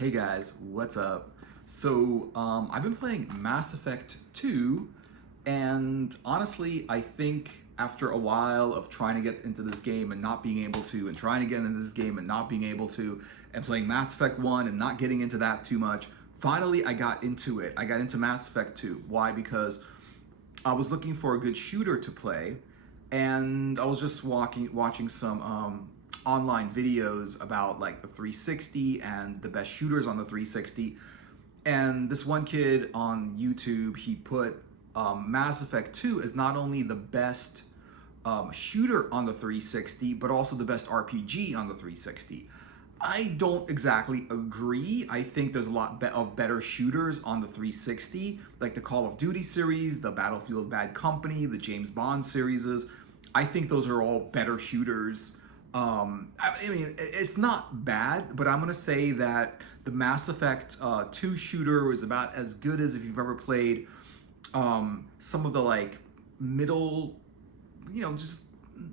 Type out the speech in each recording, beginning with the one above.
Hey guys, what's up? I've been playing Mass Effect 2, and honestly, I think after a while of trying to get into this game and not being able to, and trying to get into this game and not being able to, and playing Mass Effect 1 and not getting into that too much, finally I got into it. I got into Mass Effect 2. Why? Because I was looking for a good shooter to play, and I was just watching some online videos about like the 360 and the best shooters on the 360. And this one kid on YouTube, he put Mass Effect 2 as not only the best shooter on the 360, but also the best RPG on the 360. I don't exactly agree. I think there's a lot of better shooters on the 360, like the Call of Duty series, the Battlefield Bad Company, the James Bond series. I think those are all better shooters. I mean, it's not bad, but I'm going to say that the Mass Effect 2 shooter is about as good as if you've ever played some of the like middle, just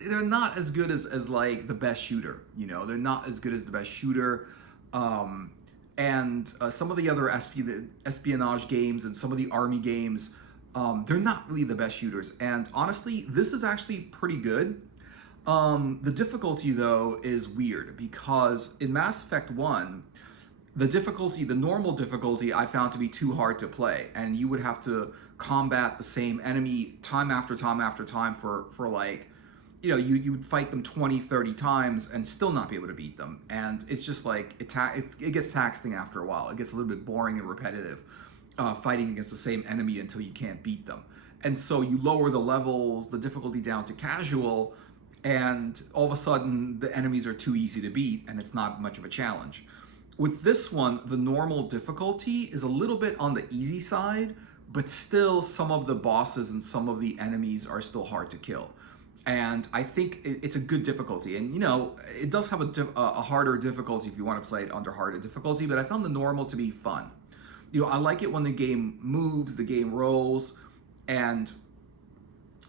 they're not as good as like the best shooter. They're not as good as the best shooter. And some of the other espionage games and some of the army games, they're not really the best shooters. And honestly, this is actually pretty good. The difficulty though is weird because in Mass Effect 1, the normal difficulty I found to be too hard to play, and you would have to combat the same enemy time after time after time for like, you would fight them 20, 30 times and still not be able to beat them. And it's just like, it gets taxing after a while. It gets a little bit boring and repetitive, fighting against the same enemy until you can't beat them. And so you lower the levels, the difficulty down to casual, and all of a sudden the enemies are too easy to beat and it's not much of a challenge. With this one, the normal difficulty is a little bit on the easy side, but still some of the bosses and some of the enemies are still hard to kill. And I think it's a good difficulty. And it does have a harder difficulty if you want to play it under harder difficulty, but I found the normal to be fun. I like it when the game moves, the game rolls, and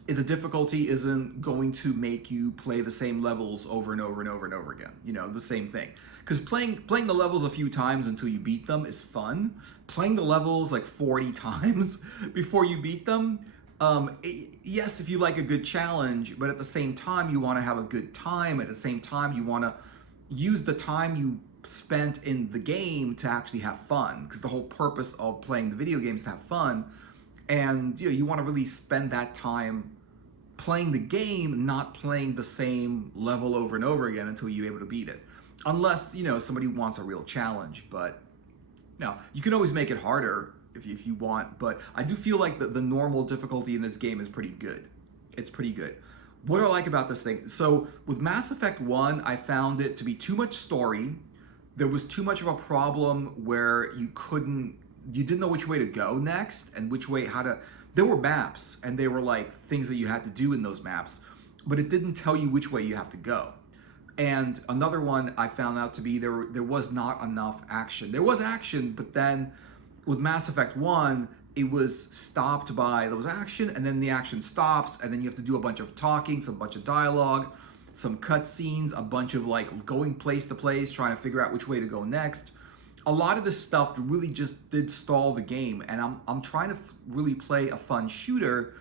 the difficulty isn't going to make you play the same levels over and over and over and over again. The same thing. Because playing the levels a few times until you beat them is fun. Playing the levels like 40 times before you beat them, yes, if you like a good challenge, but at the same time you want to have a good time. At the same time you want to use the time you spent in the game to actually have fun, because the whole purpose of playing the video games is to have fun. And you want to really spend that time playing the game, not playing the same level over and over again until you're able to beat it. Unless, somebody wants a real challenge. But no, you can always make it harder if you want. But I do feel like the normal difficulty in this game is pretty good. It's pretty good. What do I like about this thing? So with Mass Effect 1, I found it to be too much story. There was too much of a problem where you didn't know which way to go next and there were maps and they were like things that you had to do in those maps, but it didn't tell you which way you have to go. And another one I found out to be there was not enough action. There was action, but then with Mass Effect 1, it was stopped by, there was action and then the action stops and then you have to do a bunch of talking, some bunch of dialogue, some cutscenes, a bunch of like going place to place, trying to figure out which way to go next. A lot of this stuff really just did stall the game, and I'm trying to really play a fun shooter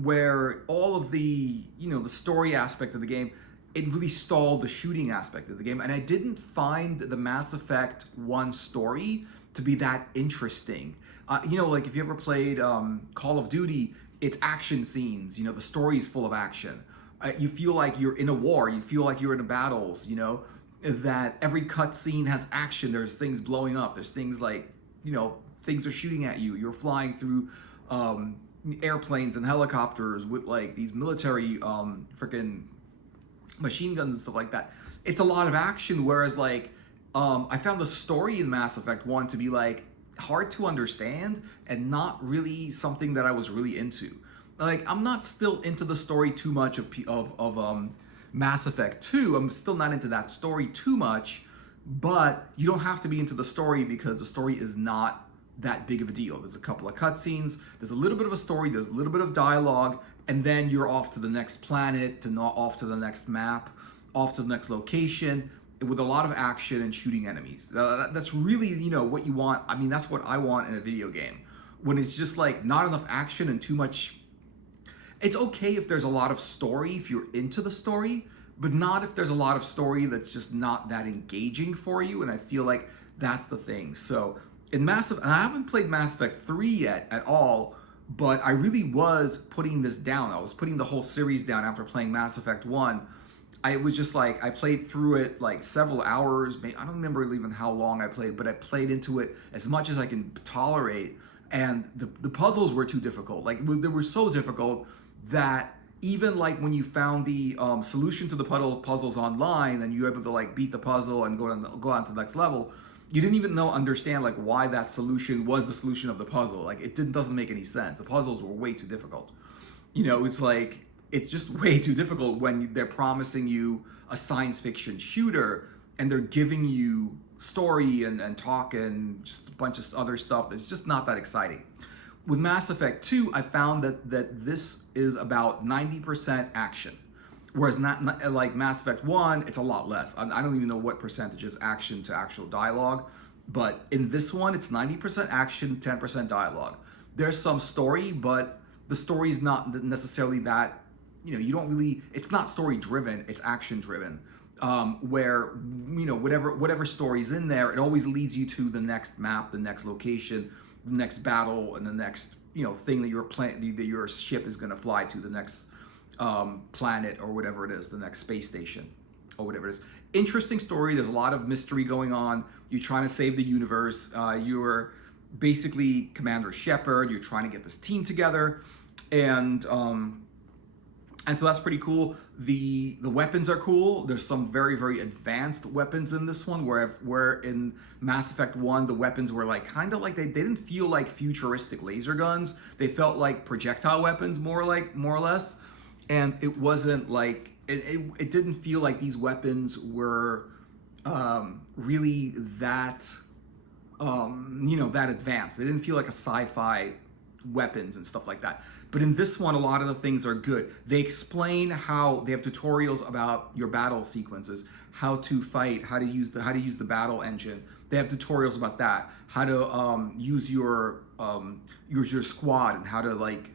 where all of the the story aspect of the game, it really stalled the shooting aspect of the game, and I didn't find the Mass Effect 1 story to be that interesting. Like if you ever played Call of Duty, it's action scenes. The story is full of action. You feel like you're in a war. You feel like you're in battles. That every cutscene has action. There's things blowing up. There's things like, things are shooting at you. You're flying through airplanes and helicopters with like these military freaking machine guns and stuff like that. It's a lot of action. Whereas like, I found the story in Mass Effect 1 to be like hard to understand and not really something that I was really into. Like, I'm not still into the story too much of Mass Effect 2. I'm still not into that story too much, but you don't have to be into the story because the story is not that big of a deal. There's a couple of cutscenes, there's a little bit of a story, there's a little bit of dialogue, and then you're off to the next planet, off to the next map, off to the next location, with a lot of action and shooting enemies. That's really, what you want. I mean, that's what I want in a video game. When it's just like not enough action and too much. It's okay if there's a lot of story, if you're into the story, but not if there's a lot of story that's just not that engaging for you. And I feel like that's the thing. So in Mass Effect, and I haven't played Mass Effect 3 yet at all, but I really was putting this down. I was putting the whole series down after playing Mass Effect 1. I was just like, I played through it like several hours. I don't remember even how long I played, but I played into it as much as I can tolerate. And the puzzles were too difficult. Like, they were so difficult that even like when you found the solution to the puzzles online and you were able to like beat the puzzle and go on to the next level, you didn't even understand like why that solution was the solution of the puzzle. Like, doesn't make any sense. The puzzles were way too difficult. It's like, it's just way too difficult when they're promising you a science fiction shooter and they're giving you story and talk and just a bunch of other stuff that's just not that exciting. With Mass Effect 2, I found that this is about 90% action. Whereas not like Mass Effect 1, it's a lot less. I don't even know what percentage is action to actual dialogue. But in this one, it's 90% action, 10% dialogue. There's some story, but the story's not necessarily that, you don't really, it's not story driven, it's action driven. Where, whatever story's in there, it always leads you to the next map, the next location, the next battle, and the next, thing that your ship is going to fly to, the next planet or whatever it is, the next space station or whatever it is. Interesting story. There's a lot of mystery going on. You're trying to save the universe. You're basically Commander Shepard. You're trying to get this team together, and so that's pretty cool. The weapons are cool. There's some very, very advanced weapons in this one, where in Mass Effect 1, the weapons were like kind of like they didn't feel like futuristic laser guns. They felt like projectile weapons more or less. And it wasn't like it didn't feel like these weapons were really that that advanced. They didn't feel like a sci-fi weapons and stuff like that. But in this one, a lot of the things are good. They explain how they have tutorials about your battle sequences, how to fight, how to use the battle engine. They have tutorials about that, how to use your squad and how to like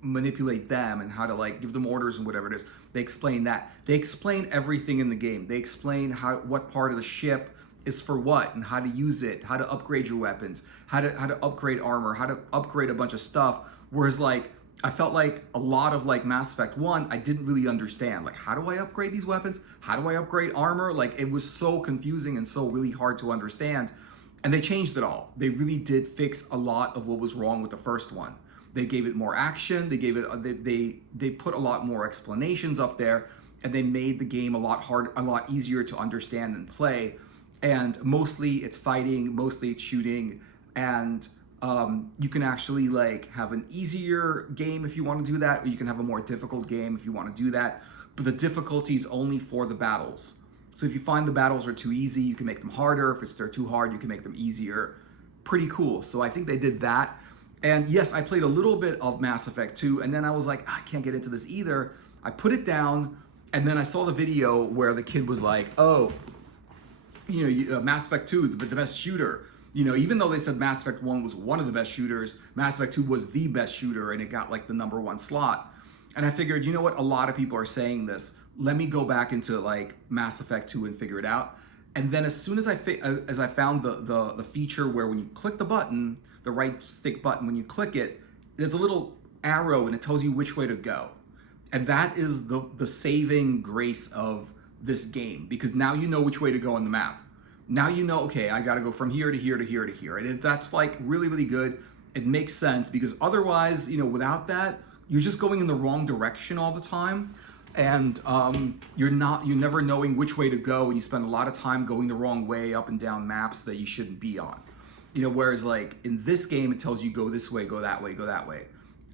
manipulate them and how to like give them orders and whatever it is. They explain that. They explain everything in the game. They explain what part of the ship is for what and how to use it, how to upgrade your weapons, how to upgrade armor, how to upgrade a bunch of stuff. Whereas like I felt like a lot of like Mass Effect 1, I didn't really understand. Like, how do I upgrade these weapons? How do I upgrade armor? Like, it was so confusing and so really hard to understand. And they changed it all. They really did fix a lot of what was wrong with the first one. They gave it more action. They gave it. They put a lot more explanations up there, and they made the game a lot easier to understand and play. And mostly it's fighting, mostly it's shooting, and you can actually like have an easier game if you want to do that, or you can have a more difficult game if you want to do that. But the difficulty is only for the battles. So if you find the battles are too easy, you can make them harder. If they're too hard, you can make them easier. Pretty cool. So I think they did that. And yes, I played a little bit of Mass Effect 2, and then I was like, I can't get into this either. I put it down, and then I saw the video where the kid was like, oh, Mass Effect 2, the best shooter. Even though they said Mass Effect 1 was one of the best shooters, Mass Effect 2 was the best shooter, and it got like the #1 slot. And I figured, you know what? A lot of people are saying this. Let me go back into like Mass Effect 2 and figure it out. And then as soon as I found the feature where when you click the button, the right stick button, when you click it, there's a little arrow and it tells you which way to go. And that is the saving grace of this game, because now you know which way to go on the map. Now you know, okay, I gotta go from here to here to here to here. And that's like really, really good. It makes sense, because otherwise, without that, you're just going in the wrong direction all the time. And you're never knowing which way to go, and you spend a lot of time going the wrong way up and down maps that you shouldn't be on. Whereas like in this game, it tells you go this way, go that way, go that way.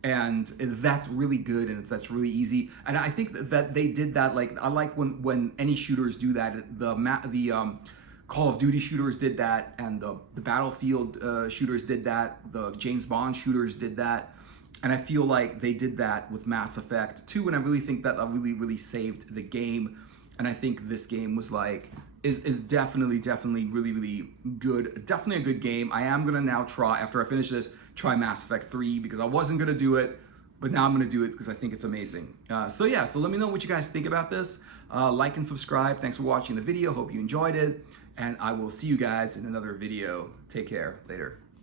And that's really good, and that's really easy. And I think that they did that. Like, I like when any shooters do that. The Call of Duty shooters did that, and the Battlefield shooters did that. The James Bond shooters did that. And I feel like they did that with Mass Effect 2, and I really think that really, really saved the game. And I think this game was like is definitely really good. Definitely a good game. I am gonna now try, after I finish this, try Mass Effect 3 because I wasn't gonna do it, but now I'm gonna do it because I think it's amazing. So yeah, so let me know what you guys think about this. Like and subscribe. Thanks for watching the video. Hope you enjoyed it, and I will see you guys in another video. Take care. Later.